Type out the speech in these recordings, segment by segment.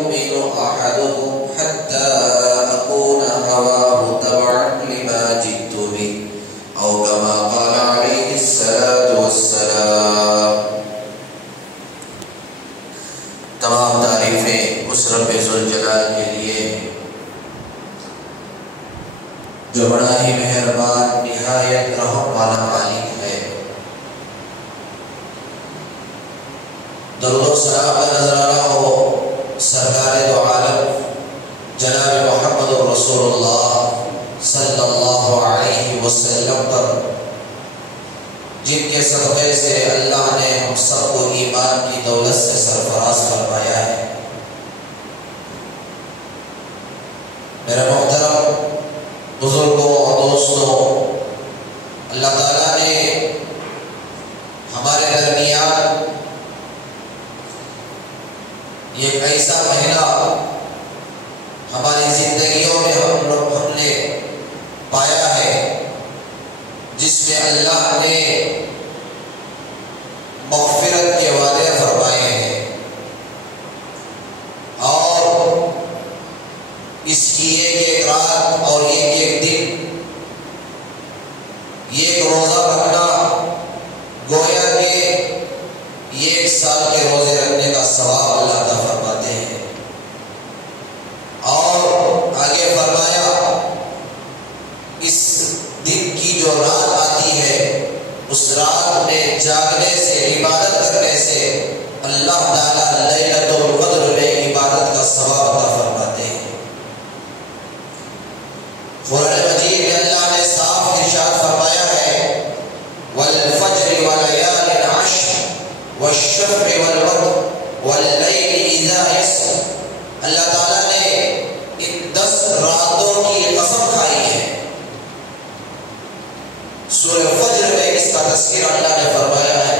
يؤمن أحدكم حتى أكون هواه تبعا لما جئت به أو كما قال عليه الصلاة والسلام۔ تمام تعریفیں اس رب ذوالجلال کے لیے جو بڑا ہی مہربان نہایت رحم والا مالک ہے۔ درود و سلام کا نذرانہ ہو سرکار دو عالم جناب محمد رسول اللہ صلی اللہ علیہ وسلم پر، جن کے صدقے سے اللہ نے ہم سب کو ایمان کی دولت سے سرفراز فرمایا ہے۔ میرے محترم بزرگوں اور دوستوں، اللہ تعالیٰ نے ہمارے درمیان یہ ایسا مہینہ ہماری زندگیوں میں ہم نے پایا ہے جس میں اللہ نے مغفرت کے وعدے فرمائے ہیں، اور اس کی ایک رات اور ایک دن، ایک روزہ رکھنا گویا کہ ایک سال کے روزے رکھنے کا ثواب اللہ عطا فرماتے ہیں۔ اور آگے فرمایا اس دن کی جو رات آتی ہے، اس رات میں جاگنے سے، عبادت کرنے سے اللہ تعالیٰ لیلۃ القدر میں عبادت کا ثواب عطا فرماتے ہیں۔ قرآن مجید میں اللہ نے صاف ارشاد فرمایا ہے والفجر ولیال عشر والشفع والوتر واللیل اذا یسر۔ اللہ تعالیٰ نے ان 10 راتوں کی قسم کھائی ہے۔ سورہ فجر میں اس کا تذکرہ اللہ نے فرمایا ہے۔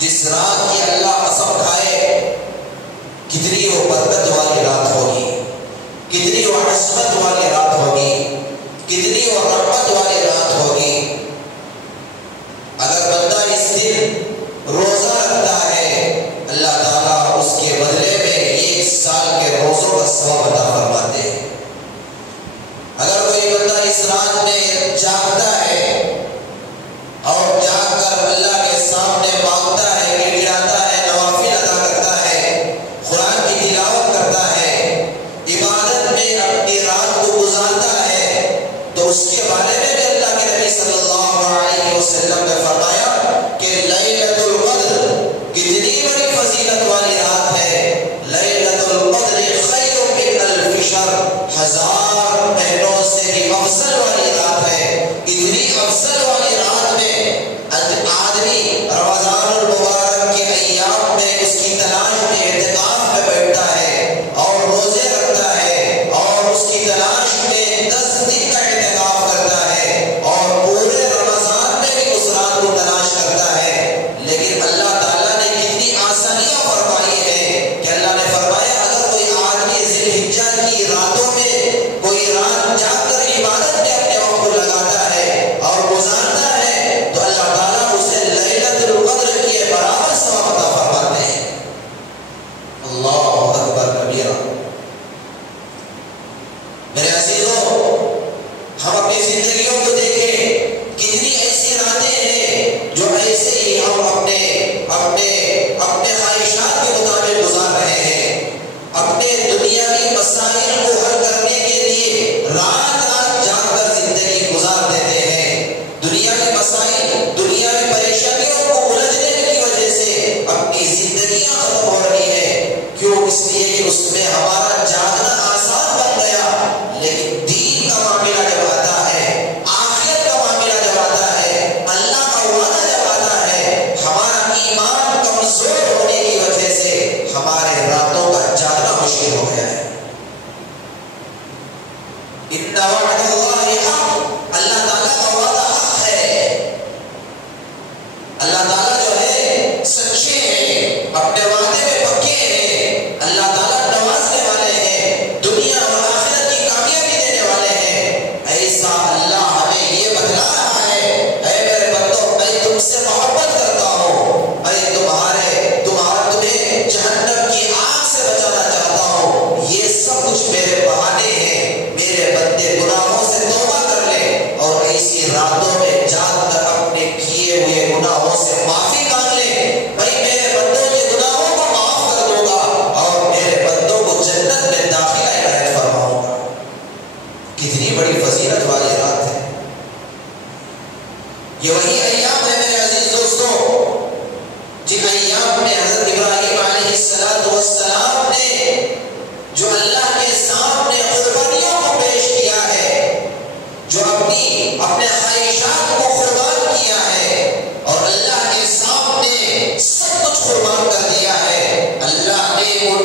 جس رات کی اللہ قسم کھائے، کتنی وہ برکت والی رات ہوگی، کتنی وہ عصمت والی رات ہوگی، کتنی وہ رحمت والی رات ہوگی۔ اگر بندہ اس دن روزہ رکھتا ہے، اللہ تعالیٰ اس کے بدلے میں 1 سال کے روزوں کا ثواب عطا فرماتے ہیں۔ اگر کوئی بندہ اس رات میں جاگتا ہے اور جاگ کر اللہ کے سامنے مانگتا ہے، گڑگڑاتا ہے، نوافل ادا کرتا ہے، قرآن کی تلاوت کرتا ہے، عبادت میں اپنی رات کو گزارتا ہے، تو اس کے بارے میں بھی اللہ کے نبی صلی اللہ علیہ وسلم نے فرمایا کہ لیلۃ القدر کتنی بڑی فضیلت والی رات ہے۔ لیلۃ القدر خیر من الف شہر، 1000 مہینوں سے بھی افضل والی رات ہے۔ اتنی افضل والی رات میں آدمی رمضان المبارک کے ایام میں اس کی تلاش میں اعتکاف میں بیٹھتا ہے اور روزے رکھتا ہے، اور اس کی تلاش میں 10 دن کا اعتکاف کرتا ہے، اور پورے رمضان میں بھی اس رات کو تلاش کرتا ہے۔ لیکن اللہ تعالیٰ نے کتنی آسانیاں فرمائی ہے کہ اللہ نے فرمایا اگر کوئی آدمی ذی الحجہ کی راتوں میں کوئی رات جاگ کر عبادت میں اپنے وقت کو لگاتا ہے اور گزارتا ہے، تو اللہ تعالیٰ اسے لیلۃ القدر کے برابر ثواب عطا فرماتے ہیں۔ اللہ اکبر کبیرہ۔ میرے عزیزوں، ہم اپنی زندگیوں کو دیکھیں، کتنی ایسی راتیں ہیں جو ایسے ہی ہم اپنے خواہشات کے مطابق گزار رہے ہیں، اپنے دنیاوی مسائل کو حل کرنے کے لیے رات جاگ کر زندگی گزار دیتے ہیں۔ دنیاوی مسائل، دنیاوی پریشانیوں کو الجھنے کی وجہ سے اپنی زندگیاں ختم ہو رہی ہیں۔ کیوں؟ اس لیے کہ اس میں ہمارا جاگنا آسان بن گیا، لیکن دین کا معاملہ جب آتا ہے، آخرت کا معاملہ جب آتا ہے، اللہ کا وعدہ جب آتا ہے، ہمارا ایمان کمزور ہونے کی وجہ سے ہمارے راتوں کا جاگنا مشکل ہو گیا ہے۔ ان وعد اللہ حق، اللہ تعالیٰ کا وعدہ حق ہے۔ اللہ تعالیٰ جو ہے سچے ہیں، اپنے وعدے میں پکے ہیں، اللہ تعالیٰ نوازنے والے ہیں، دنیا اور آخرت کی کامیابی دینے والے ہیں۔ ایسا اللہ ہمیں یہ بتلا رہا ہے، اے میرے بندو، میں تم سے محبت کرتا ہوں، میں تمہیں جہنم کی آگ سے بچانا چاہتا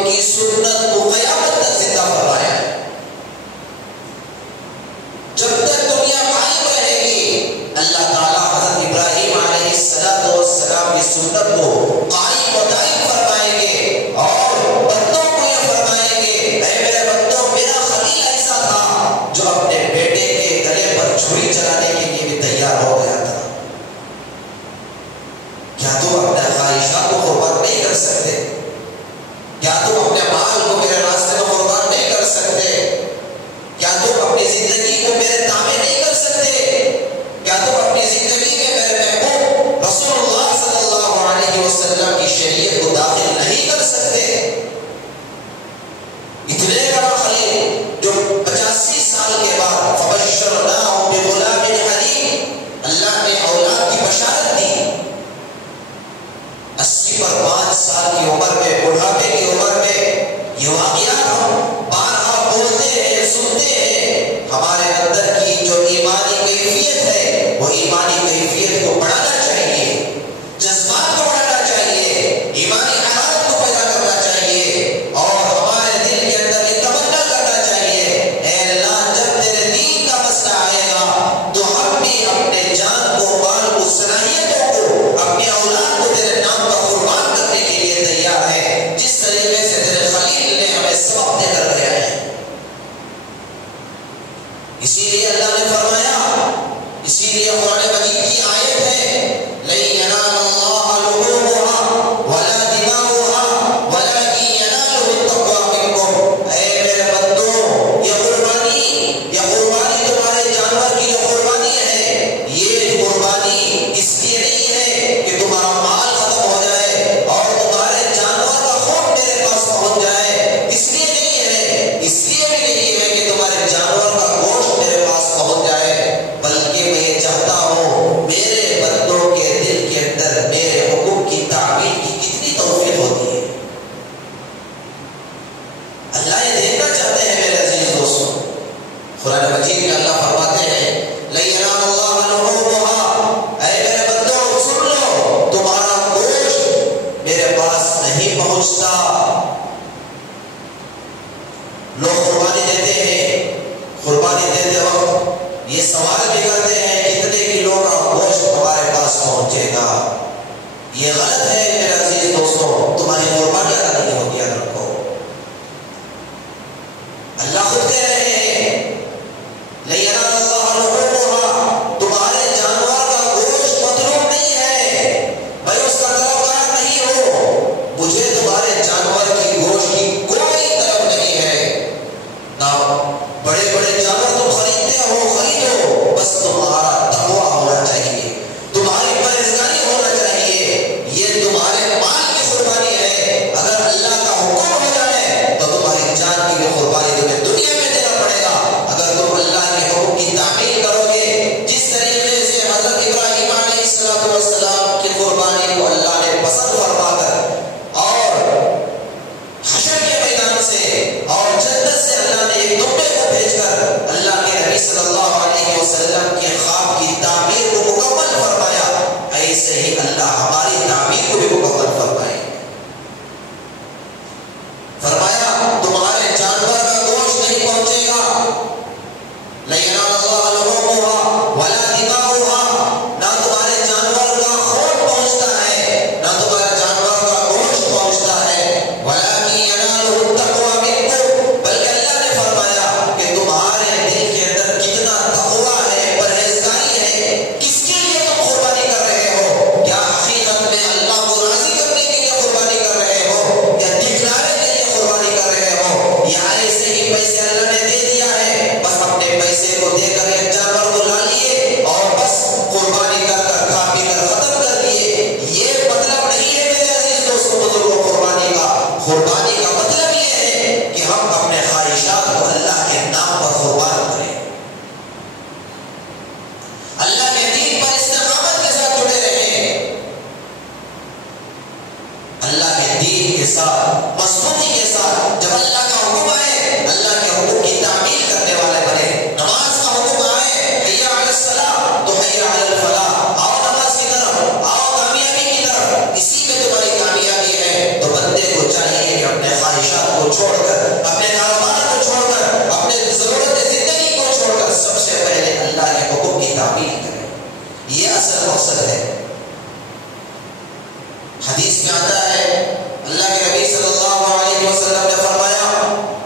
ان کی سنت کو قیامت تک زندہ فرمایا ہے. جب تک دنیا قائم رہے گی اللہ تعالیٰ حضرت ابراہیم علیہ السلام کی سنت کو قائم و دائم فرمائیں گے اور بندوں کو یہ فرمائیں گے اے میرے بندوں میرا خلیل ایسا تھا جو اپنے بیٹے کے گلے پر چھری چلانے کے لیے بھی تیار ہو گیا تھا. کیا تم اپنے خواہشات کو قربان نہیں کر سکتے؟ کیا تم اپنے مال کو میرے راستے میں قربان نہیں کر سکتے؟ کیا تم اپنی زندگی کو میرے تابع نہیں کر سکتے؟ کیا تم اپنی زندگی میں میرے محبوب رسول اللہ صلی اللہ علیہ وسلم کی شریعت کو داخل نہیں کر سکتے؟ اتنے بڑا خلیل جو 85 سال کے بعد فبشرناہ بغلام حلیم، اللہ نے اولاد کی بشارت دی. 80 پر 5 سال کی عمر میں، بڑھاپے کی عمر میں یہ واقعات ہم بارہا بولتے ہیں، سنتے ہیں. ہمارے اندر کی جو ایمانی کیفیت ہے وہ ایمانی کیفیت کو بڑھانا چاہیے، جذبات کو بڑھانا چاہیے، ایمانی حالات کو پیدا کرنا چاہیے اور ہمارے دل کے اندر یہ تمنا کرنا چاہیے اے اللہ جب تیرے دین کا مسئلہ آئے گا تو ہم بھی اپنے جان کو، مال کو، صلاحیتوں کو، اپنی اولاد کو تیرے نام پر قربان کرنے کے لیے تیار ہے، جس طریقے سے تیرے خلیل نے ہمیں سبق دے کر گیا ہے. اسی لیے اللہ نے فرمایا، اسی لیے قرآن مجید کی آیت ہے لَن يَنَالَ اللَّهَ لُحُومُهَا وَلَا دِمَاؤُهَا وَلَٰكِن يَنَالُهُ التَّقْوَىٰ مِنكُمْ. اے میرے بندوں یہ قربانی تمہارے جانور کی جو قربانی ہے یہ قربانی اس لیے نہیں ہے کہ تمہارا مال ختم ہو جائے اور تمہارے جانور کا خون میرے پاس پہنچ جائے، اس لیے نہیں ہے، اس لیے بھی نہیں ہے کہ تمہارے جانور کا گوشت میرے پاس پہنچ جائے، بلکہ میں یہ چاہتا ہوں میرے بندوں کے دل کے اندر میرے حکم کی تعمیل کی کتنی توفیق ہوتی ہے. اللہ یہ دیکھنا چاہتے ہیں میرے عزیز دوستوں. قرآن مجید میں اللہ فرماتے ہیں لَن يَنَالَ اللَّهَ لُحُومُهَا، اے میرے بندوں سن لو تمہارا گوشت میرے پاس نہیں پہنچتا. لوگ قربانی دیتے ہیں، قربانی دیتے وقت یہ سوال بھی کرتے ہیں کتنے کلو کا گوشت ہمارے پاس پہنچے گا. یہ غلط ہے میرے عزیز دوستوں، تمہاری قربانی ادا نہیں ہوتی. یاد رکھو اللہ خود کہہ رہے ہیں لَن يَنَالَ اللَّهَ لُحُومُهَا، تمہارے جانور کا گوشت مطلوب نہیں ہے، بھائی اس کا طلبگار نہیں ہو، مجھے تمہارے جانور کی گوشت کی کوئی طلب نہیں ہے. نہ بڑے بڑے جانور تم خریدتے ہو، خریدو، بس تمہارا تقویٰ ہونا چاہیے، تمہاری پرہیزگاری ہونا چاہیے. یہ تمہارے مال کی قربانی ہے، اگر اللہ کا حکم ہو جائے تو تمہاری جان کی بھی قربانی تمہیں دنیا میں دینا پڑے گا. اگر تم اللہ کے حکم کی تعمیل کرو گے جس طریقے سے حضرت ابراہیم علیہ السلام کی قربانی کو اللہ نے پسند فرما کر اور حشر کے میدان سے اور جنت سے اللہ نے ایک دمبے کو بھیج کر اللہ کے نبی صلی اللہ علیہ وسلم کے خواب کی تعمیر کو مکمل فرمایا، ایسے ہی اللہ ہماری تعمیر کو بھی مکمل فرمائے. فرمایا تمہارے جانور کا گوشت نہیں پہنچے گا. لَن يَنَالَ اللَّهَ لُحُومُهَا وَلَا دِمَاؤُهَا، نہ تمہارے جانور کا خون پہنچتا ہے، نہ تمہارے جانور کا گوشت پہنچتا ہے، وَلَٰكِن يَنَالُهُ التَّقْوَىٰ مِنكُمْ، بلکہ اللہ نے فرمایا کہ تمہارے دل کے اندر کتنا تقویٰ ہے، پرہیزگاری ہے، کس کے لیے تم قربانی کر رہے ہو؟ کیا حقیقت میں اللہ کو راضی کرنے کے لیے قربانی کر رہے ہو یا دکھلانے کے لیے قربانی کر رہے ہو، یا ایسے ہی پیسے اللہ نے دے دیا ہے بس اپنے پیسے کو دے کر ایک جانور کو لا لیے اور بس قربانی کر کر کھا پی کر ختم کر دیے؟ یہ مطلب نہیں ہے میرے عزیز دوستوں بزرگوں قربانی کا. قربانی کا مطلب یہ ہے کہ ہم اپنے خواہشات کو اللہ کے نام پر قربان کریں، اللہ کے دین پر استقامت کے ساتھ جڑے رہیں، اللہ کے دین کے ساتھ مضبوطی کے ساتھ جب اللہ کا حکم آئے اللہ کے حکم کی تعمیل کرنے والے بنے. نماز کا حکم آئے حی علی الصلاۃ تو حی علی الفلاح، آؤ نماز کی طرف، آؤ کامیابی کی طرف، اسی میں تمہاری کامیابی ہے. تو بندے کو چاہیے کہ اپنے خواہشات معاشیات کو چھوڑ کر، اپنے کاروبار کو چھوڑ کر، اپنے ضرورت زندگی کو چھوڑ کر سب سے پہلے اللہ کے حکم کی تعمیل کریں. یہ اصل مقصد ہے. حدیث میں آتا ہے اللہ کے نبی صلی اللہ علیہ وسلم نے فرمایا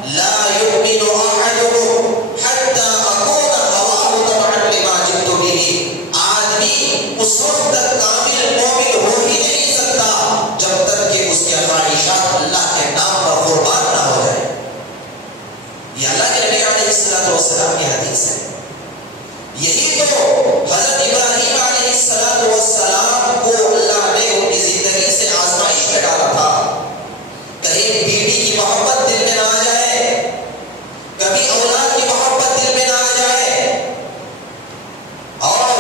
لا يؤمن احدكم حتى اكون هواه تبعا لما جئت به. آدمی اس وقت تک کامل مومن ہو ہی نہیں سکتا جب تک کہ اس کے خواہشات اللہ کے نام پر قربان نہ ہو جائے. یہ اللہ کے نبی علیہ السلام کی حدیث ہے. یہی تو حضرت ابراہیم علیہ السلام کو اللہ نے ان کی زندگی سے آزمائش میں ڈالا تھا. کہیں بیوی کی محبت دل میں نہ آ جائے، کبھی اولاد کی محبت دل میں نہ آ جائے، اور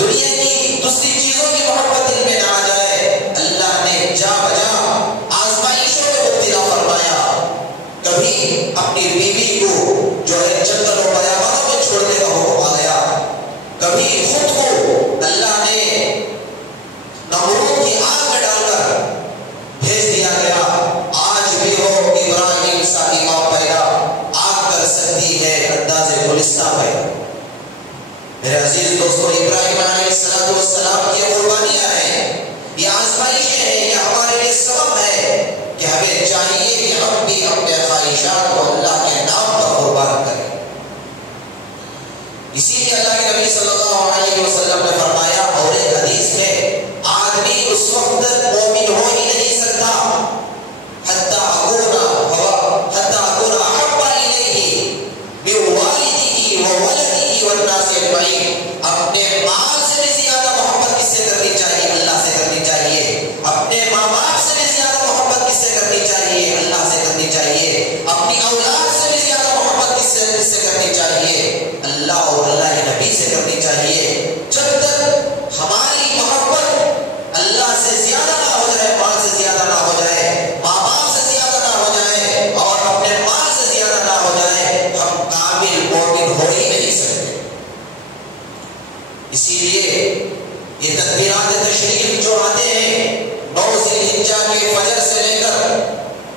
دنیا کی دوسری چیزوں کی محبت دل میں نہ آ جائے. اللہ نے جا بجا آزمائشوں میں مبتلا فرمایا. کبھی اپنی بیوی کو جو ہے جنگل و بیابانوں میں چھوڑنے کا حکم آ گیا، کبھی خود کو اللہ نے نمرود کی آگ میں ڈال کر بھیج دیا گیا. آج بھی ہو ابراہیم سا امام پیدا آگ کر سکتی ہے انداز گلستہ پیدا. میرے عزیز دوستو، ابراہیم علیہ السلام کی قربانیاں ہیں، یہ آزمائشیں ہیں، یہ ہمارے لیے سبب ہے کہ ہمیں چاہیے کہ ہم بھی اپنے خواہشات کو اللہ کے نام پر قربان کریں. اسی لیے اللہ کے نبی صلی اللہ علیہ وسلم نے فرمایا اور ایک حدیث میں آدمی اس وقت تک مومن ہو ہی نہیں سکتا حتی اکون احب الیہ من والدہ وولدہ والناس اجمعین. اپنے مال سے بھی زیادہ محبت کس سے کرنی چاہیے؟ اللہ سے کرنی چاہیے. اپنے ماں باپ سے بھی زیادہ محبت کس سے کرنی چاہیے؟ اللہ سے کرنی چاہیے. اپنی اولاد سے بھی زیادہ محبت کس سے کرنی چاہیے؟ اللہ اور اللہ کے نبی سے کرنی چاہیے. جب تک ہماری محبت اللہ سے زیادہ نہ ہو جائے، مال سے زیادہ نہ ہو جائے، ماں باپ سے زیادہ نہ ہو جائے، اور اپنے مال سے زیادہ نہ ہو جائے، ہم کامل مومن ہو ہی نہیں سکتے. اسی لیے یہ تکبیرات تشریف جو آتے ہیں 9 ذی الحجہ کے فجر سے لے کر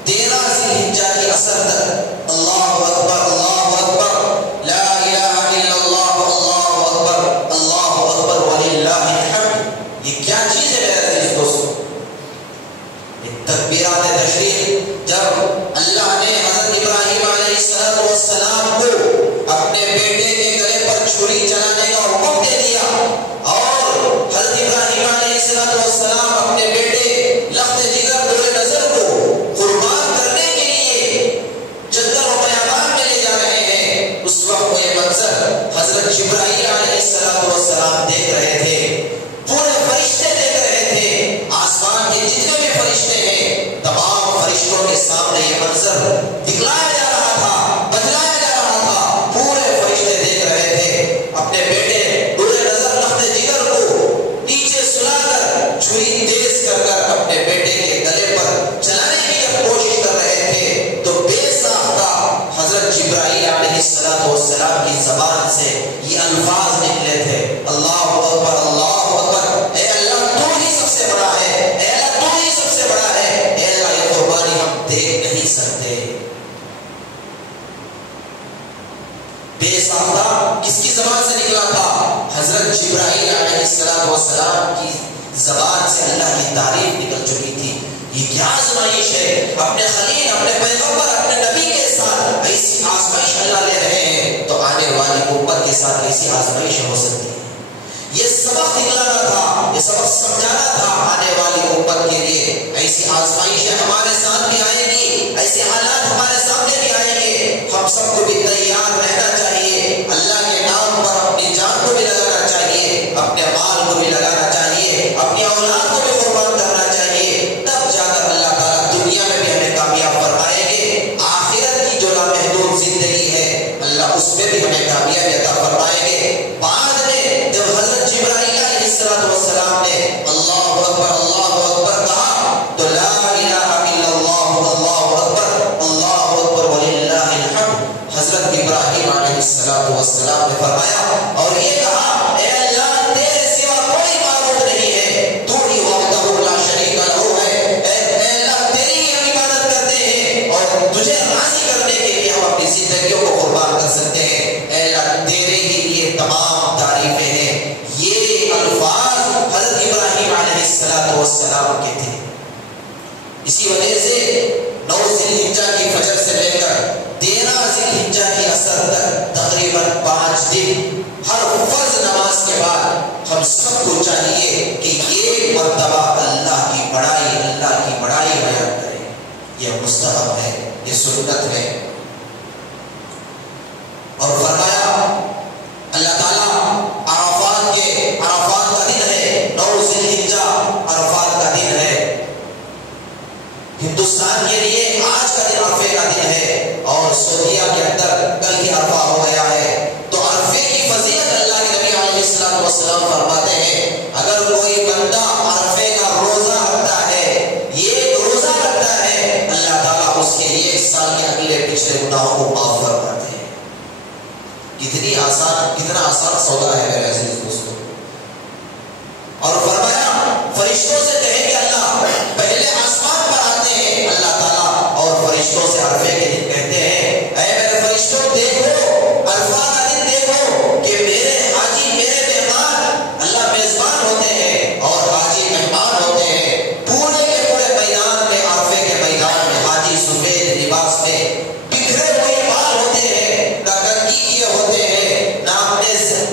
13 ذی الحجہ کی عصر تک، اللہ اکبر اللہ اکبر لا الہ الا اللہ اللہ اکبر اللہ اکبر وللہ الحمد. یہ کیا چیز ہے میرے عزیز دوستو؟ تکبیرات تشریف جب اللہ نے حضرت ابراہیم علیہ السلام کو اپنے بیٹے کے گلے پر چھری چلانے کا حکم دے دیا، اور حضرت ابراہیم علیہ السلام اپنے بیٹے لخت جگر دور نظر کو قربان کرنے کے لیے جنگل و بیابان میں لے جا رہے ہیں، اس وقت وہ یہ منظر حضرت جبرائیل علیہ السلام دیکھ رہے تھے، پورے فرشتے دیکھ رہے تھے، آسمان کے جتنے بھی فرشتے ہیں تمام فرشتوں کے سامنے یہ منظر دکھلایا جا رہا تھا، بتلایا جا رہا تھا. پورے فرشتے دیکھ رہے تھے اپنے بیٹے دور نظر لخت جگر کو نیچے سلا کر چھری تیز کر اپنے بیٹے کے گلے پر چلانے کی جب کوشش کر رہے تھے تو بے ساختہ حضرت جبرائیل علیہ السلام کی زبان سے یہ الفاظ نکلے تھے، اللہ اکبر اللہ اکبر، اے اللہ تو ہی سب سے بڑا ہے، اے اللہ تو ہی سب سے بڑا ہے، اے اللہ یہ قربانی ہم دیکھ نہیں سکتے. بے ساختہ کس کی زبان سے نکلا تھا؟ حضرت جبرائیل علیہ السلام کی زبان سے اللہ کی تعریف نکل چکی تھی. یہ کیا آزمائش ہے؟ اپنے خلیل، اپنے پیغمبر، اپنے نبی کے ساتھ ایسی آزمائش اللہ لے رہے ہیں تو آنے والی امت کے ساتھ ایسی آزمائش ہو سکتی ہے. یہ سبق نکلانا تھا، یہ سبق سمجھانا تھا آنے والی امت کے لیے. ایسی آزمائشیں ہمارے ساتھ بھی آئے گی، ایسے حالات ہمارے سامنے بھی آئیں گے. ہم سب کو بھی تیار رہنا چاہیے، اللہ کے نام پر اپنی جان کو بھی لگانا چاہیے، اپنے مال کو بھی لگانا چاہیے، اپنی اولاد کو بھی قربان کرنا چاہیے. تب جا کر اللہ تعالیٰ دنیا میں بھی ہمیں کامیاب فرمائیں گے. آخرت کی جو لامحدود زندگی ہے اللہ اس میں بھی ہمیں کامیابی عطا فرمائیں گے. بعد میں جب حضرت جبرائیل علیہ السلام نے اللہ اکبر کہا تو لا الہ الا اللہ اللہ اکبر وللہ الحمد. حضرت ہے، یہ سنت ہے۔ اور فرمایا اللہ تعالیٰ عرفات کا دن ہے، 9 ذی الحجہ عرفات کا دن ہے۔ ہندوستان کے لیے آج کا دن عرفے کا دن ہے، اور سعودیہ کے اندر کل ہی عرفہ ہو گیا ہے۔ تو عرفے کی فضیلت اللہ کے نبی علیہ السلام والسلام فرماتے ہیں اگر کوئی بندہ عرفے کا روزہ رکھتا ہے، یہ روزہ رکھتا ہے، اللہ تعالیٰ اس کے لیے 1 سال کے اگلے پچھلے گناہوں کو معاف فرماتے ہیں۔ کتنا آسان سودا ہے میرے عزیز دوستو۔ اور فرمایا فرشتوں سے کہیں کہ اللہ پہلے آسمان پر آتے ہیں اللہ تعالیٰ، اور فرشتوں سے عرفے کے دن کہتے ہیں اے میرے فرشتوں دیکھو عرفہ کا دن دیکھو کہ میرے حاجی میرے مہمان، اللہ میزبان ہوتے ہیں اور حاجی مہمان ہوتے ہیں، پورے کے پورے میدان میں، عرفے کے میدان میں حاجی سفید لباس میں بکھرے ہوئے بال ہوتے ہیں، نہ کنگھی کیے ہوتے ہیں، نہ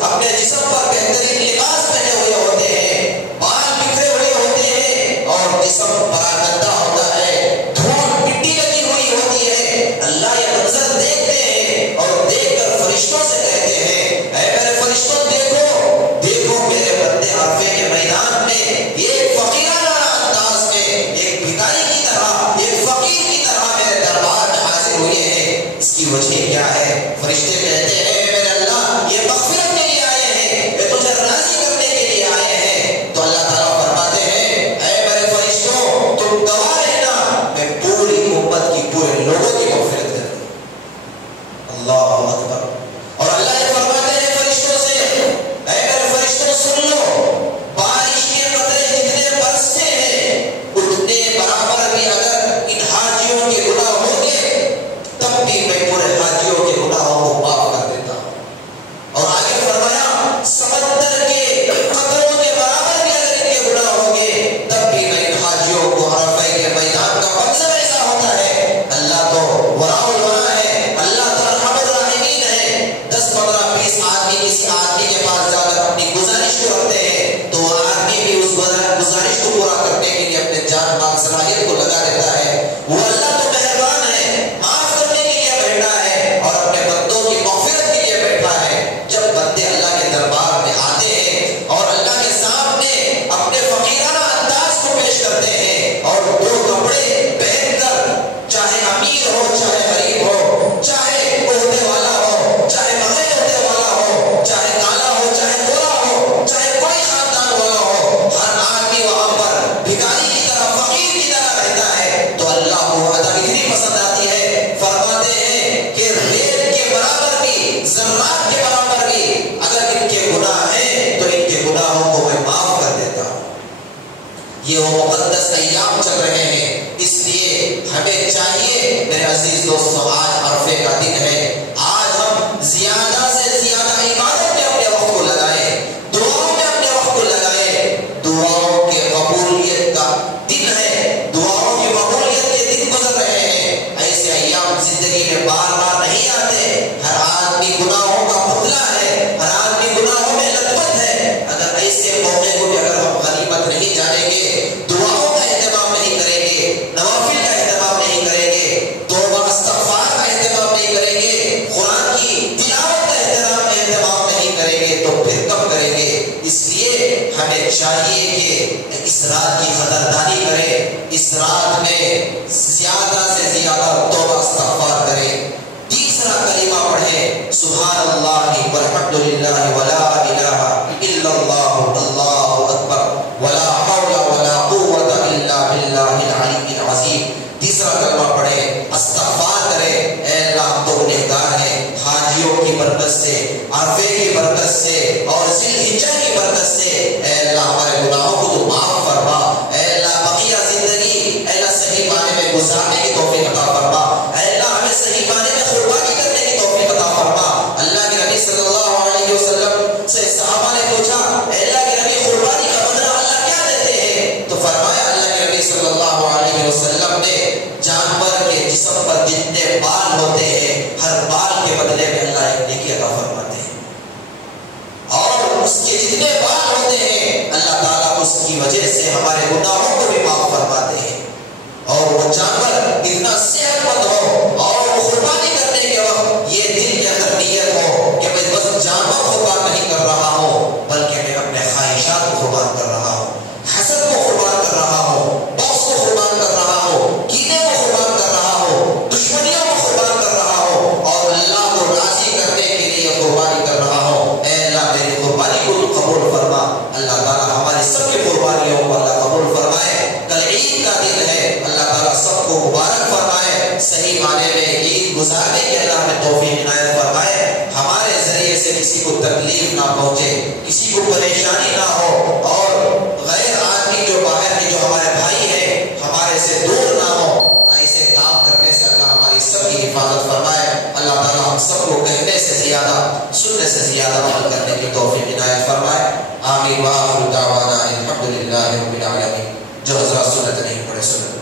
اپنے جسم پر بہترین لباس پہنے ہوئے ہوتے ہیں، بال بکھرے ہوئے ہوتے ہیں اور جسم پراگندہ ہوتا ہے، دھول مٹی لگی ہوئی ہوتی ہے۔ اللہ یہ منظر دیکھتے ہیں اور دیکھ کر فرشتوں سے کہتے ہیں اے میرے فرشتوں دیکھو دیکھو میرے بندے عرفے کے میدان میں ایک فقیرانہ انداز میں، ایک بھکاری کی طرح، ایک فقیر کی طرح میرے دربار میں حاضر ہوئے ہیں۔ اس کی وجہ کیا ہے؟ فرشتے کہتے ہیں میرے اللہ یہ مغفرت کے لیے آئے ہیں، یہ تجھے راضی کرنے کے لیے آئے ہیں۔ تو اللہ تعالیٰ فرماتے ہیں اے میرے فرشتوں تم گواہ رہنا، میں پوری امت کی، پورے لوگوں کی مغفرت کروں۔ اللہ اکبر۔ اور اللہ یہ فرماتے ہیں فرشتوں سے اے میرے فرشتوں سن لو، بارش کے قطرے جتنے برستے ہیں اتنے برابر بھی اگر ان حاجیوں کے گناہ ہوں گے تب بھی میں پورے حاجیوں کے گناہوں کو معاف کر دیتا ہوں۔ اور آگے فرمایا سمندر کے قطروں کے برابر بھی اگر ان کے گناہ ہوں گے تب بھی میں ان حاجیوں کو، عرفے کے میدان کا منظر ایسا ہوتا ہے، اللہ تو وراء الورا ہے، اللہ تو ارحم الراحمین ہے۔ 10 15 20 آدمی کسی آدمی کے پاس جا کر اپنی گزارش کو رکھتے ہیں تو وہ آدمی بھی اس گزارش کو پورا کرنے کے لیے اپنے جان مال صلاحیت کو لگا دیتا ہے۔ وہ اللہ تو مہربان ہے، معاف کرنے کے لیے بیٹھا ہے اور اپنے بندوں کی مغفرت کے لیے بیٹھا ہے۔ جب بندے اللہ کے دربار میں آتے ہیں اور اللہ کے سامنے اپنے فقیرانہ انداز کو پیش کرتے ہیں اور 2 کپڑے پہن کر، چاہے امیر ہو چاہے غریب ہو، چاہے عہدے والا ہو چاہے بغیر عہدے والا ہو، چاہے کالا ہو چاہے گورا ہو، چاہے کوئی خاندان والا ہو، ہر آدمی وہاں پر بھکاری کی طرح، فقیر کی طرح رہتا ہے، تو اللہ کو ادا اتنی پسند آتی ہے، فرماتے ہیں کہ ریت کے برابر بھی، ذرات کے برابر بھی اگر ان کے گناہ ہیں تو ان کے گناہوں کو میں معاف کر دیتا ہوں۔ یہ وہ مقدس ایام چل رہے ہیں، اس لیے ہمیں چاہیے میرے عزیز دوستوں آج عرفے کا دن ہے، آج ہم زیادہ سے زیادہ عبادت میں اپنے وقت کو لگائیں، دعاؤں میں اپنے وقت کو لگائیں۔ دعاؤں کے قبولیت کا دن ہے، دعاؤں کی قبولیت کے دن گزر رہے ہیں۔ ایسے ایام زندگی میں بار بار نہیں آتے، ہر آدمی گناہوں کا پتلا ہے، ہر آدمی گناہوں میں لطمت ہے۔ اگر ایسے موقع کو بھی اگر ہم غنیمت نہیں جانیں گے، دعاؤں کا اہتمام نہیں کریں گے، نوافل کا اہتمام نہیں کریں گے، توبہ استغفار کا اہتمام نہیں کریں گے، قرآن کی تلاوت کا اہتمام نہیں کریں گے، تو پھر کب کریں گے؟ اس لیے ہمیں چاہیے کہ اس رات کی قدردانی کریں، اس رات میں زیادہ سے زیادہ توبہ استغفار کریں۔ تیسرا کلمہ پڑھیں سبحان اللہ والحمد للہ ولا الہ الا اللہ اللہ اکبر ولا حول ولا قوت الا باللہ العلی العظیم۔ تیسرا کلمہ پڑھیں، استغفار کریں، اے اللہ ہم تو گنہگار ہیں، حاجیوں کی برکت سے، عرفے کی برکت سے اور ذی الحجہ کی برکت سے اے اللہ ہمارے گناہوں کو تو معاف فرما، اے اللہ بقیہ زندگی اے اللہ صحیح معنی میں گزارنے کی توفیق عطا فرما، اے اللہ ہمیں صحیح معنی میں قربانی کرنے کی توفیق عطا فرما۔ اللہ کے نبی صلی اللہ علیہ وسلم سے صحابہ نے پوچھا اے اللہ کے نبی قربانی کا بدلہ اللہ کیا دیتے ہیں؟ تو فرمایا اللہ کے نبی صلی اللہ علیہ وسلم نے جانور کے جسم پر جتنے بال ہوتے ہیں ہر بال کے بدلے میں اللہ ایک نیکی عطا فرماتے ہیں، اور اس کے جتنے بال ہوتے ہیں زندگی گزارنے کی اللہ ہمیں توفیق عنایت فرمائے، ہمارے ذریعے سے کسی کو تکلیف نہ پہنچے، کسی کو پریشانی نہ ہو، اور غیر آدمی جو باہر کے جو ہمارے بھائی ہیں ہمارے سے دور نہ ہو۔ ایسے کام کرنے سے اللہ ہماری سب کی حفاظت فرمائے۔ اللہ تعالیٰ ہم سب کو کہنے سے زیادہ سننے سے زیادہ عمل کرنے کی توفیق عنایت فرمائے۔ آمین وآخر دعوانا الحمدللہ رب العالمین۔ جو حضرات سنت نہیں پڑھے سنت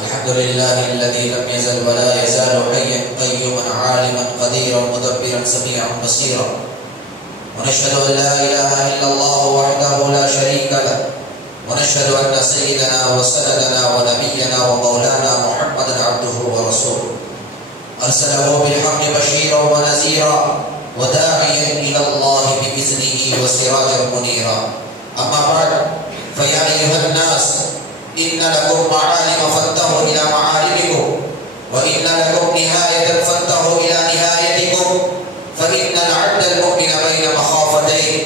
الحمد لله الذي لم يزل ولا يزال حيا قيوما عالما قديرا مدبرا سميعا بصيرا، ونشهد ان لا اله الا الله وحده لا شريك له، ونشهد ان سيدنا وسندنا ونبينا ومولانا محمدا عبده ورسوله، ارسله بالحق بشيرا ونذيرا وداعيا الى الله باذنه وسراجا منيرا. اما بعد، فيا ايها الناس، إن لكم معالم فانتهوا إلى معالمكم، وإن لكم نهاية فانتهوا إلى نهايتكم، فإن العبد المؤمن بين مخافتين،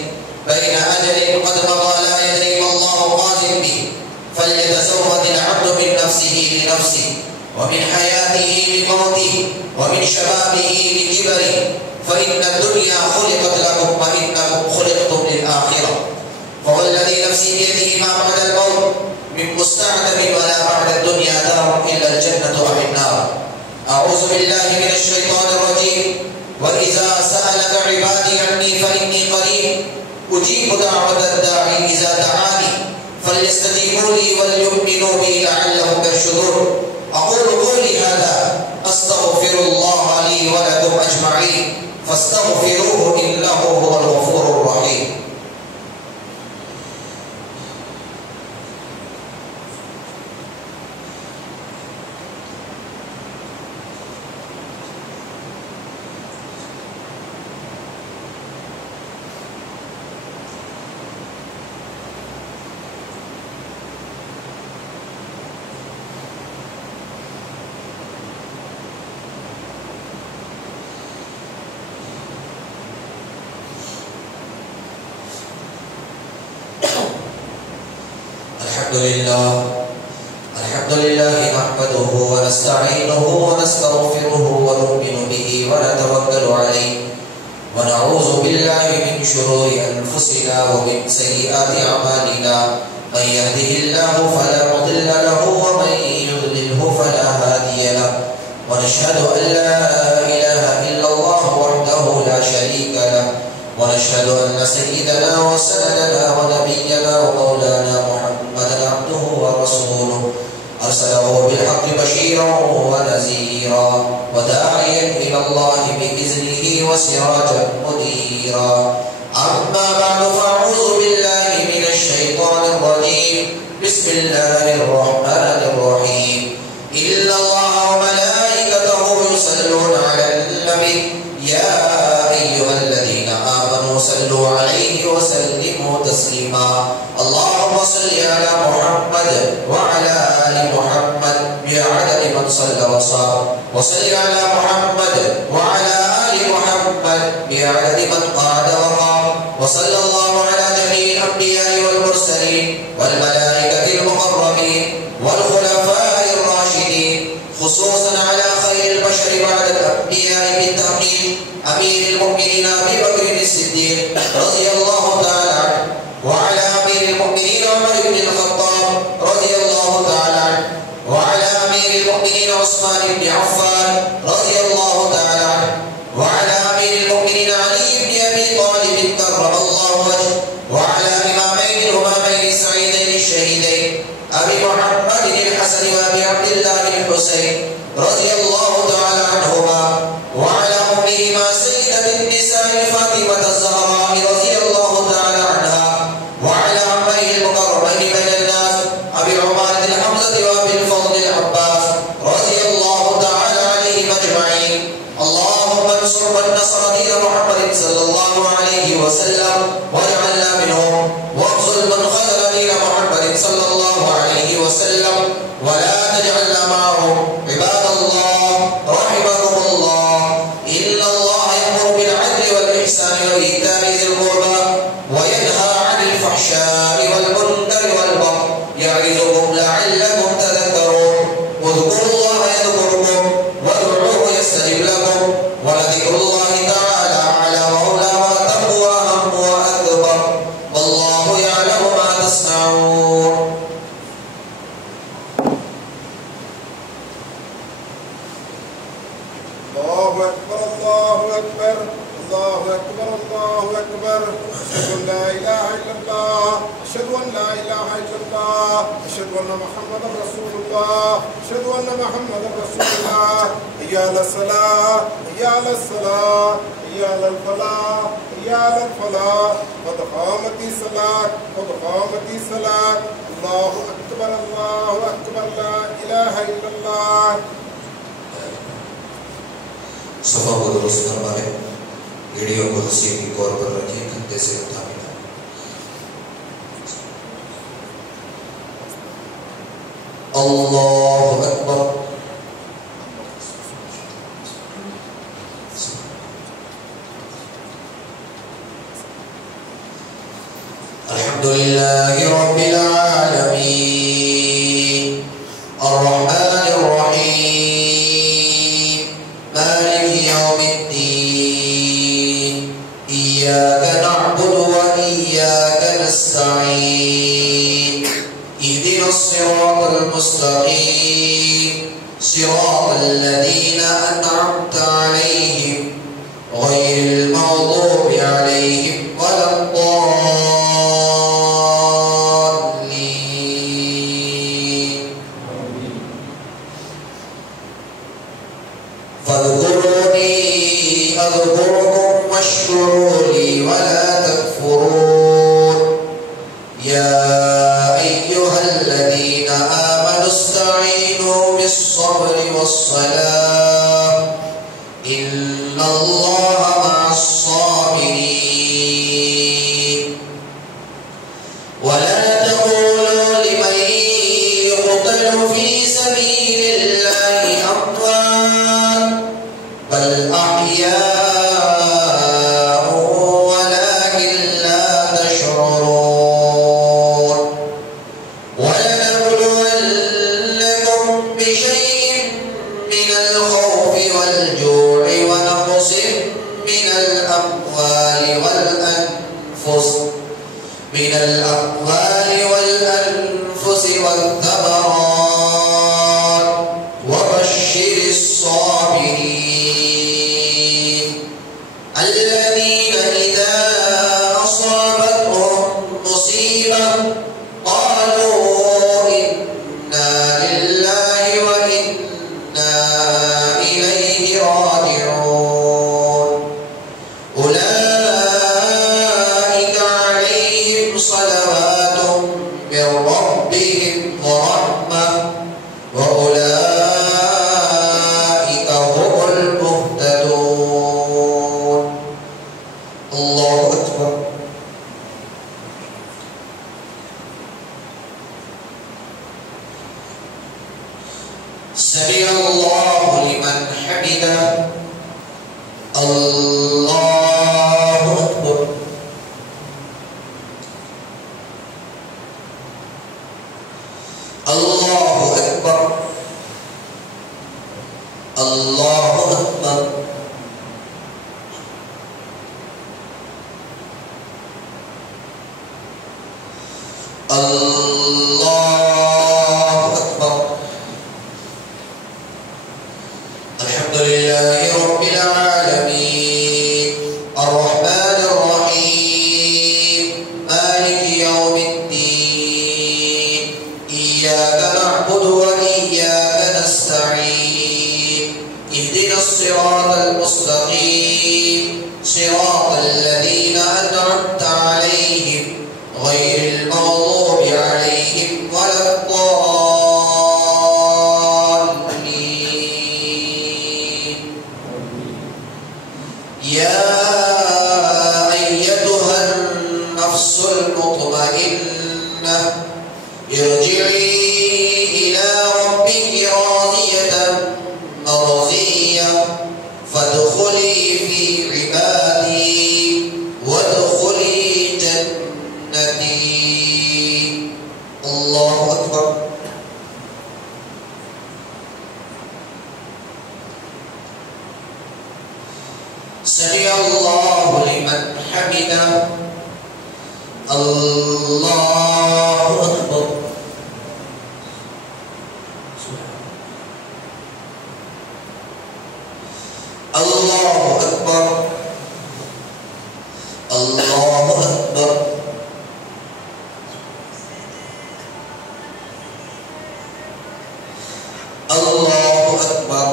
بين أجل قد مضى لا يدري ما الله قادم به، فليتزود العبد من نفسه لنفسه، ومن حياته لموته، ومن شبابه لكبره، فإن الدنيا خلقت لكم وإنكم خلقتم للآخرة. فوالذي نفسي بيده ما بعد الموت من مستعتب ولا بعد الدنيا دار إلا الجنة أو النار. أعوذ بالله من الشيطان الرجيم. وإذا سألك عبادي عني فإني قريب أجيب دعوة الداعي إذا دعاني فليستجيبوا لي وليؤمنوا بي لعلهم يرشدون. أقول قولي هذا أستغفر الله لي ولكم أجمعين فاستغفروه إنه هو الغفور الرحيم. الحمد لله نحمده ونستعينه ونستغفره ونؤمن به ونتوكل عليه، ونعوذ بالله من شرور أنفسنا ومن سيئات أعمالنا، من يهده الله فلا مضل له ومن يضلله فلا هادي له، ونشهد أن لا إله إلا الله وحده لا شريك له، ونشهد أن سيدنا وسندنا ونبينا ومولانا محمدا عبده ورسوله، أرسله بالحق بشيرا ونذيرا وداعيا إلى الله بإذنه وسراجا منيرا. أما بعد، فأعوذ بالله من الشيطان الرجيم. بسم الله الرحمن الرحيم. إن الله وملائكته يصلون على النبي يا أيها الذين آمنوا صلوا عليه وسلموا تسليما. اللهم صل على محمد وعلى آل محمد بعدد من صلى وصام، وصل على محمد وعلى آل محمد بعدد من قعد وقام، وصلى الله على جميع الأنبياء والمرسلين والملائكة المقربين والخلفاء الراشدين، خصوصا على خير البشر بعد الأنبياء بالتحقيق أمير المؤمنين أبي بكر الصديق رضي الله تعالى عنه، وعلى أمير المؤمنين عمر بن الخطاب رضي الله تعالى عنه، وعلى أمير المؤمنين عثمان بن عفان رضي الله تعالى عنه، وعلى أمير المؤمنين علي بن أبي طالب كرم الله وجهه، وعلى إمامين الهمامين السعيدين الشهيدين أبي محمد الحسن وأبي عبد الله الحسين رضي الله تعالى عنهما، اللهم انصر من نصر دين محمد صلى الله عليه وسلم واجعلنا منهم، واخذل من خذل دين محمد صلى الله عليه وسلم ولا تجعلنا معهم. عباد الله رحمكم الله، إن الله يأمر بالعدل والإحسان وإيتاء ذي القربى وينهى عن الفحشاء والمنكر والبغي يعظكم لعلكم تذكرون. اذكروا الله يذكركم وادعوه يستجب لكم ولذكر الله تعالى أعلى وأولى وأتم وأهم وأكبر والله يعلم ما تصنعون. الله أكبر الله أكبر الله أكبر الله أكبر. أشهد أن لا إله إلا الله أشهد أن لا إله إلا الله أشهد أن محمدا رسول الله أشهد أن محمدا رسول الله. حي على الصلاة حي على الصلاة حي على الفلاح حي على الفلاح قد قامت الصلاة قد قامت الصلاة. الله أكبر الله أكبر لا إله إلا الله. صفا کو درست فرمائے، ایڑیوں کو ہنسی کی کور پر رکھیں، کندھے سے تھامے نہ. اللہ اکبر. الحمدللہ رب العالمین الرحمن الرحیم مالک یوم الدین ایاک نعبد و ایاک نستعین اهدنا الصراط المستقیم صراط الذین انعمت علیہم غیر المغضوب علیہم ولا الضالین. فاذكروني أذكركم واشكروا لي ولا تكفرون. يا أيها الذين آمنوا استعينوا بالصبر والصلاة إن الله مع الصابرين. ولا تقولوا لمن يقتل في سبيل الله أموات بل أحياء ولكن لا تشعرون. ولنبلونكم بشيء من الخوف والجوع ونقص من الأموال والأنفس والثمرات وبشر الصابرين الذين إذا أصابتهم مصيبة قالوا إنا لله وإنا إليه راجعون. أولئك عليهم صلوات من ربهم ورحمة وأولئك هم المهتدون. الله أكبر. سمع الله لمن حمده. الله أكبر. الله أكبر. الله أكبر. الله أكبر. الحمد لله رب العالمين الرحمن الرحيم مالك يوم الدين إياك نعبد وإياك نستعين اهدنا الصراط المستقيم صراط الذين أنعمت عليهم غير المغضوب عليهم ولا الضالين. يا أيتها النفس المطمئنة ارجعي إلى ربك راضية مرضية فادخلي في عبادي وادخلي جنتي. الله أكبر. سمع الله لمن حمده. الله أكبر. الله أكبر. الله أكبر. الله أكبر.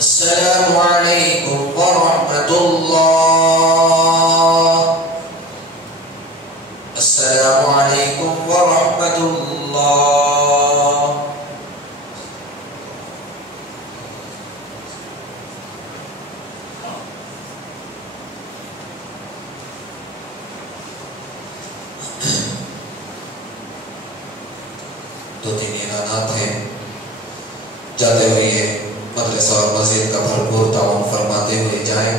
السلام عليكم ورحمة الله. السلام عليكم ورحمة الله. دو تین اعلانات ہیں. جاتے ہوئے مدرسہ اور مسجد کا بھرپور تعاون فرماتے ہوئے جائیں.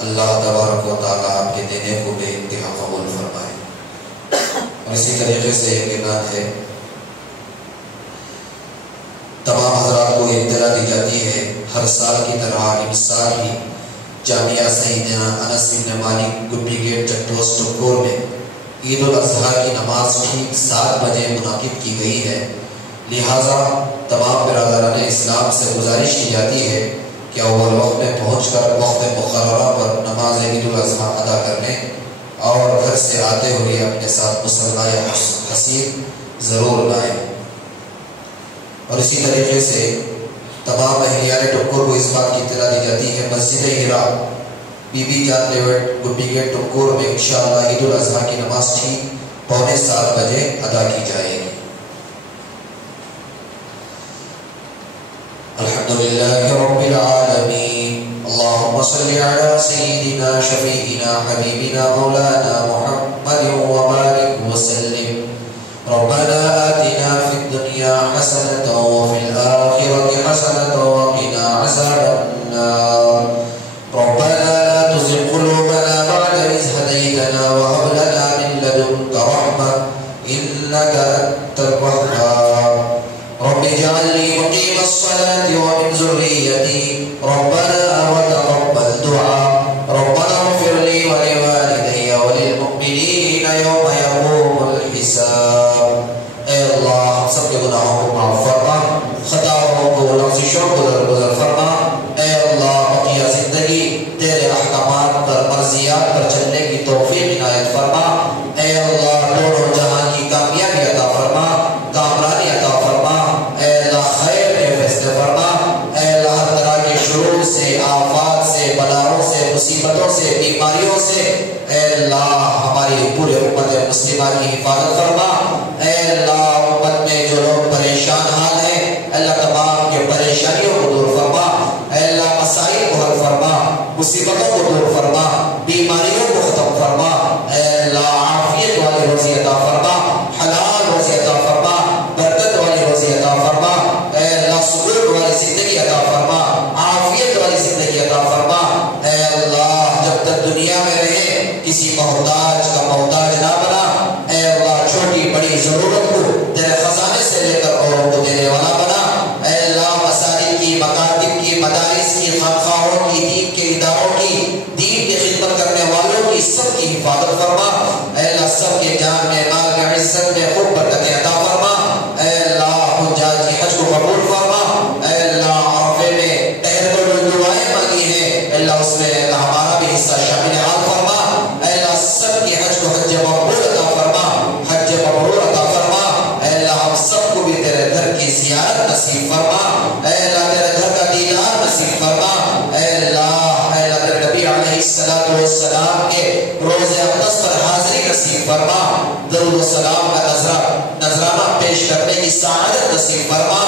اللہ تبارک و تعالیٰ آپ کے دینے کو بے انتہا قبول فرمائے. اور اسی طریقے سے ایک اعلان ہے. تمام حضرات کو اطلاع دی جاتی ہے ہر سال کی طرح اس سال بھی جامعہ سیدنا انس بن مالک گبی گیٹ چٹوس ٹکور میں عید الاضحیٰ کی نماز ٹھیک 7 بجے منعقد کی گئی ہے. لہٰذا تمام برادران اسلام سے گزارش کی جاتی ہے کہ اول وقت میں پہنچ کر وقت مقررہ پر نماز عید الاضحیٰ ادا کرنے اور گھر سے آتے ہوئے اپنے ساتھ مصلی یا حسین ضرور لائیں. اور اسی طریقے سے تمام اہلیان ٹکور کو اس بات کی اطلاع دی جاتی ہے مسجد ہرا be be John لیوٹ Gubbi get ٹکور میں انشاءاللہ عید الاضحیٰ کی نماز ٹھیک 6:45 بجے ادا کی جائے گی. الحمد لله رب العالمين. اللهم صل على سيدنا شفيعنا حبيبنا مولانا محمد وبارك وسلم. ربنا آتنا في الدنيا حسنة وفي الآخرة حسنة وقنا عذاب النار. ربنا لا تزغ قلوبنا بعد إذ هديتنا وهب لنا من لدنك رحمة إنك أنت الوهاب. رب اجعلني مقيم الصلاة ومن ذريتي ربنا وتقبل دعاء. ربنا اغفر لي ولوالدي وللمؤمنين يوم يقوم الحساب. اے اللہ ہم سب کے گناہوں کو معاف فرما، خطاؤں کو لغزشوں کو درگزر فرما. اے اللہ بقیہ زندگی تیرے احکامات پر مرضیات پر چلنے کی توفیق عنایت فرما. اے اللہ دونوں جہاں کی کامیابی عطا فرما، کامرانی عطا فرما. اے اللہ خیر کے فیصلے فرما. اے اللہ ہر طرح کے شرور سے، آفات سے، بلاؤں سے، مصیبتوں سے، بیماریوں سے اے اللہ ہماری پورے امت مسلمہ کی حفاظت فرما. اے اللہ امت میں جو لوگ پریشان حال ہیں اللہ تمام کے پریشانیوں کو دور فرما. اے اللہ مسائل کو حل فرما، مصیبتوں کو دور فرما، بیماریوں کو ختم فرما. اے اللہ عافیت والی روزی عطا فرما، حلال روزی عطا فرما، برکت والی روزی عطا فرما. اے اللہ سکون والی زندگی عطا فرما، عافیت والی زندگی عطا فرما. اے اللہ جب تک دنیا میں رہے کسی محتاج کا محتاج نہ بنا. اے اللہ چھوٹی بڑی ضرورت کو تیرے خزانے سے لے کر اوروں کو دینے والا بنا. اے اللہ مساجد کی، مکاتب کی، مدارس کی، خانقاہوں کی، دین کے اداروں کی، دین کی خدمت کرنے والوں کی سب کی حفاظت فرما. اے اللہ سب کے جان میں، مال میں، عزت میں خوب برکتیں عطا فرما. اے اللہ حجاج درود و سلام کا نذرانہ پیش کرنے کی سعادت نصیب فرما۔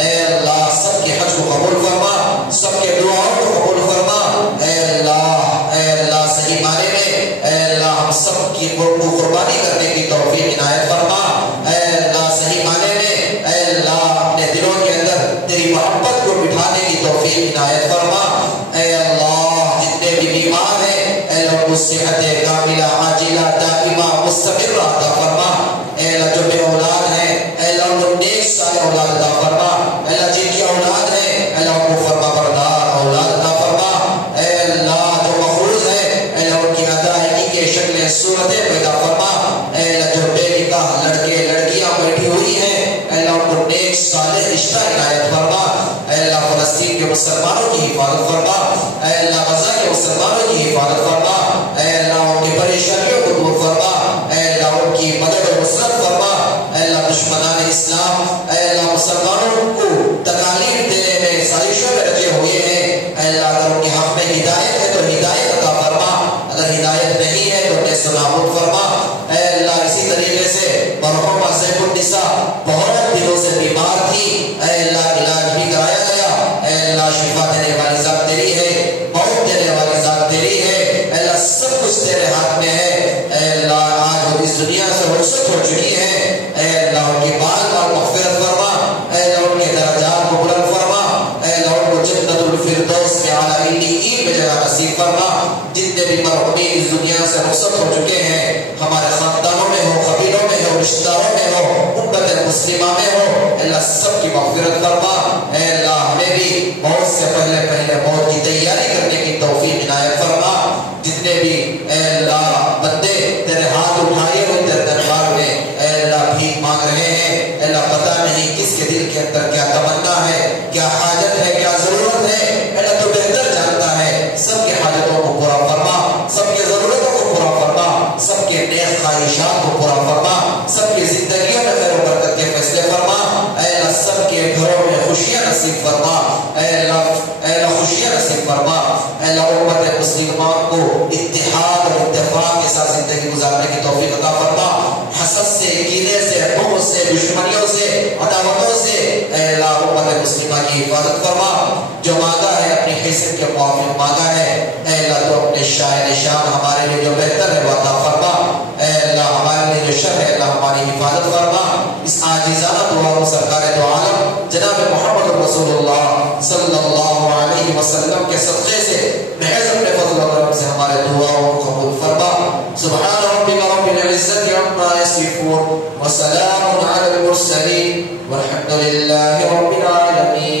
اے اللہ سب کے حج کو قبول فرما، سب کے دعاؤں کو قبول فرما۔ اے اللہ صحیح معنی میں اے اللہ ہم سب کی قربانی کرنے کی توفیق عنایت فرما۔ اے اللہ صحیح معنی میں اے اللہ اپنے دلوں کے اندر تیری محبت کو بٹھانے کی توفیق عنایت فرما۔ اے اللہ جتنے بھی بیمار ہیں اے اللہ صحت کاملہ عاجلہ دائمہ مستمرہ عطا فرما۔ اے اللہ جو بے اولاد ہیں اے اللہ ان کو نیک صالح اولاد عطا فرما۔ اے اللہ جن کی اولاد ہیں اے اللہ ان کو فرما بردار اولاد عطا فرما۔ اے اللہ جو مفروض ہے اے اللہ ان کی ادائیگی کے شکلیں صورتیں پیدا فرما۔ اے اللہ جو بے نکاح لڑکے لڑکیاں بیٹھی ہوئی ہیں اے اللہ ان کو نیک صالح رشتہ عنایت فرما۔ اے اللہ فلسطین کے مسلمانوں کی حفاظت فرما۔ اے اللہ غزہ کے مسلمانوں کی حفاظت فرما۔ اے اللہ ان کی پریشانیوں کو دور فرما۔ اے اللہ ان کی مدد و نصرت فرما۔ اے اللہ دشمنان اسلام اے اللہ مسلمانوں کو تکالیف دینے میں سازشوں میں رچے ہوئے ہیں اے اللہ اگر ان کے حق میں ہدایت ہے تو ہدایت عطا فرما، اگر ہدایت نہیں ہے تو انہیں سلامت فرما۔ اے اللہ اسی طریقے سے مرحومہ سیف النساء بہت دنوں سے بیمار تھی اے اللہ علاج بھی کرایا گیا۔ اے اللہ شفا دینے والی ذات تیری ہے، موت دینے والی ذات تیری ہے۔ اے اللہ سب کچھ تیرے ہاتھ میں ہے۔ اے اللہ آج وہ اس دنیا سے رخصت ہو چکی ہے۔ اے اللہ ان کی بال بال مغفرت فرما۔ اے اللہ ان کے درجات کو بلند فرما۔ اے اللہ ان کو جنت الفردوس کے اعلیٰ علیین میں جگہ نصیب فرما۔ جتنے بھی مرحومین اس دنیا سے رخصت ہو چکے ہیں ہمارے خاندانوں میں ہو، قبیلوں میں ہو، رشتہ داروں میں ہو، امت مسلمہ میں ہو، اللہ سب کی مغفرت فرما۔ اے اللہ ہمیں بھی موت سے پہلے موت کی تیاری کرنے کی توفیق عنایت فرما۔ جتنے بھی اے اللہ بندے تیرے ہاتھ اٹھائے ہوئے تیرے دربار میں اے اللہ بھیک مانگ رہے ہیں اے اللہ پتہ نہیں کس کے دل کے اندر کیا تمنا ہے، کیا حاجت ہے، کیا ضرورت ہے، اے اللہ تو بہتر جانتا ہے۔ سب کے حاجتوں کو پورا فرما، سب کے ضرورتوں کو پورا فرما، سب کے نیک خواہشات کو پورا فرما، سب کی زندگیوں میں خیر و برکت کے فیصلے فرما۔ اے اللہ سب کے گھروں میں خوشیاں نصیب فرما۔ اے اللہ خوشیاں نصیب فرما۔ اے اللہ امت مسلمان کو اتحاد اور اتفاق کے ساتھ زندگی گزارنے کی توفیق عطا فرما۔ حسد سے، کینے سے، بغض سے، دشمنیوں سے، عداوتوں سے اے اللہ امت مسلمہ کی حفاظت فرما۔ جو مانگا ہے اپنی حیثیت کے موافق مانگا ہے اے اللہ تو اپنے شاہ نشان ہمارے لیے جو بہتر ہے وہ عطا فرما۔ اے اللہ ہمارے لیے جو شر ہے اللہ ہماری حفاظت فرما۔ اس عاجزانہ دعا کو سرکار دو عالم جناب محمد رسول اللہ صلی اللہ علیہ وسلم کے صدقے سے محض اپنے فضل و کرم سے ہمارے دعاؤں کو قبول فرما۔ سبحان ربک رب العزت عما یصفون وسلام علی المرسلین والحمد للہ رب العالمین۔